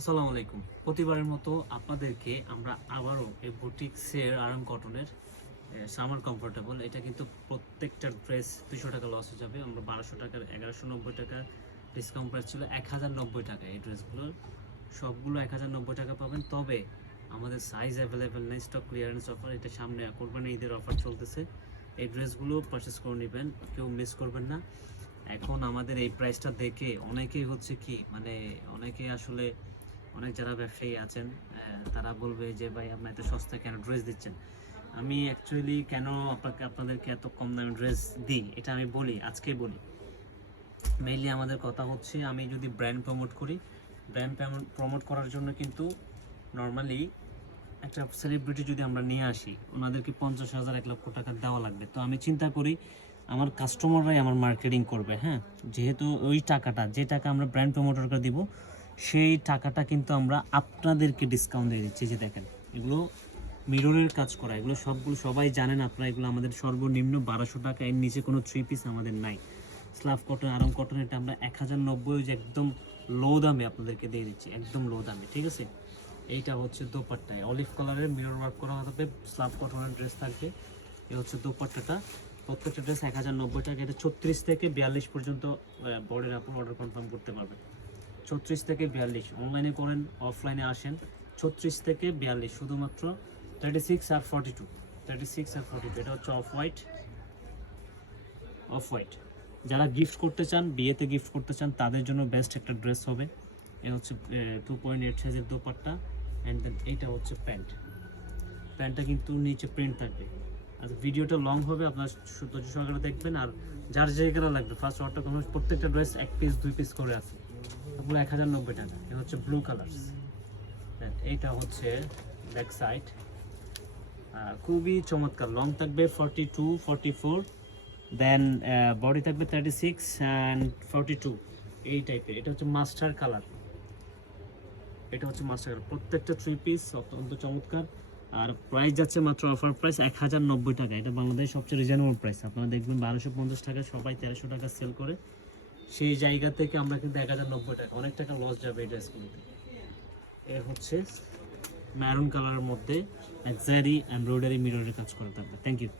আসসালামু আলাইকুম। প্রতিবারের মতো আপনাদেরকে আমরা আবারও এই বুটিক্সের আরাম কটনের সামার কমফোর্টেবল, এটা কিন্তু প্রত্যেকটা ড্রেস 200 টাকা লস হয়ে যাবে। আমরা 1200 টাকার 1190 টাকা ডিসকাউন্ট প্রাইস ছিল 1090 টাকা। এই ড্রেসগুলোর সবগুলো 1090 টাকা পাবেন। তবে আমাদের সাইজ অ্যাভেলেবেল নেই, স্টক ক্লিয়ারেন্স অফার। এটা সামনে কোরবানি ঈদের অফার চলতেছে। এই ড্রেসগুলো পারচেস করে নেবেন, কেউ মিস করবেন না। এখন আমাদের এই প্রাইসটা দেখে অনেকেই হচ্ছে কি মানে অনেকেই আসলে অনেক যারা ব্যবসায়ী আছেন তারা বলবে যে ভাই আপনি এত সস্তা কেন ড্রেস দিচ্ছেন। আমি অ্যাকচুয়ালি কেন আপনাদেরকে এত কম দামে ড্রেস দিই এটা আমি বলি, আজকেই বলি। মেইনলি আমাদের কথা হচ্ছে, আমি যদি ব্র্যান্ড প্রমোট করি, ব্র্যান্ড প্রমোট করার জন্য কিন্তু নর্মালি একটা সেলিব্রিটি যদি আমরা নিয়ে আসি, ওনাদেরকে 50,000 1 লক্ষ টাকা দেওয়া লাগবে। তো আমি চিন্তা করি আমার কাস্টমাররাই আমার মার্কেটিং করবে। হ্যাঁ, যেহেতু ওই টাকাটা, যে টাকা আমরা ব্র্যান্ড প্রমোটারকে দিব, সেই টাকাটা কিন্তু আমরা আপনাদেরকে ডিসকাউন্ট দিয়ে দিচ্ছি। যে দেখেন, এগুলো মিররের কাজ করা, এগুলো সবগুলো সবাই জানেন আপনারা। এগুলো আমাদের সর্বনিম্ন 1200 টাকা, এর নিচে কোনো 3 পিস আমাদের নাই। স্লাভ কটন, আরাম কটন, এটা আমরা 1090 যে একদম লো দামে আপনাদেরকে দিয়ে দিচ্ছি, একদম লো দামে। ঠিক আছে, এইটা হচ্ছে দোপাট্টায় অলিভ কালারের মিরর ওয়ার্ক করা হবে, স্লাভ কটনের ড্রেস থাকবে। এই হচ্ছে দোপাট্টাটা। প্রত্যেকটা ড্রেস 1090 টাকা। এটা 36 থেকে 42 পর্যন্ত বডির আপনি অর্ডার কনফার্ম করতে পারবেন। 36 থেকে 42, অনলাইনে করেন, অফলাইনে আসেন। 36 থেকে 42, শুধুমাত্র 36 আর 42, 36 আর 42। এটা হচ্ছে অফ হোয়াইট, অফ হোয়াইট। যারা গিফট করতে চান, বিয়েতে গিফট করতে চান, তাদের জন্য বেস্ট একটা ড্রেস হবে। এ হচ্ছে 2.8 সাইজের দোপাট্টা, অ্যান্ড দেন এইটা হচ্ছে প্যান্ট। প্যান্টটা কিন্তু নিচে প্রিন্ট থাকবে। আচ্ছা, ভিডিওটা লং হবে, আপনার ধৈর্য সহকারে দেখবেন। আর যার জায়গাটা লাগবে ফার্স্ট অর্ডার করবেন। প্রত্যেকটা ড্রেস 1 পিস 2 পিস করে আছে, ওগুলো 1090 টাকা। এ হচ্ছে ব্লু কালার, এইটা হচ্ছে ব্যাক সাইড। খুবই চমৎকার, লং থাকবে 42 44, দেন বডি থাকবে 36 অ্যান্ড 42, এই টাইপের। এটা হচ্ছে মাস্টার কালার, এটা হচ্ছে মাস্টার কালার। প্রত্যেকটা 3 পিস অত্যন্ত চমৎকার। আর প্রাইস যাচ্ছে মাত্র অফার প্রাইস 1090 টাকা। এটা বাংলাদেশের সবচেয়ে রিজনেবল প্রাইস। আপনারা দেখবেন 1250 টাকা সবাই 1300 টাকা সেল করে, সেই জায়গা থেকে আমরা কিন্তু 1090 টাকা, অনেক টাকা লস যাবে এই ড্রেসগুলোতে। এ হচ্ছে ম্যারুন কালারের মধ্যে এক্সারি এমব্রয়ডারি মিররের কাজ করা থাকবে। Thank you.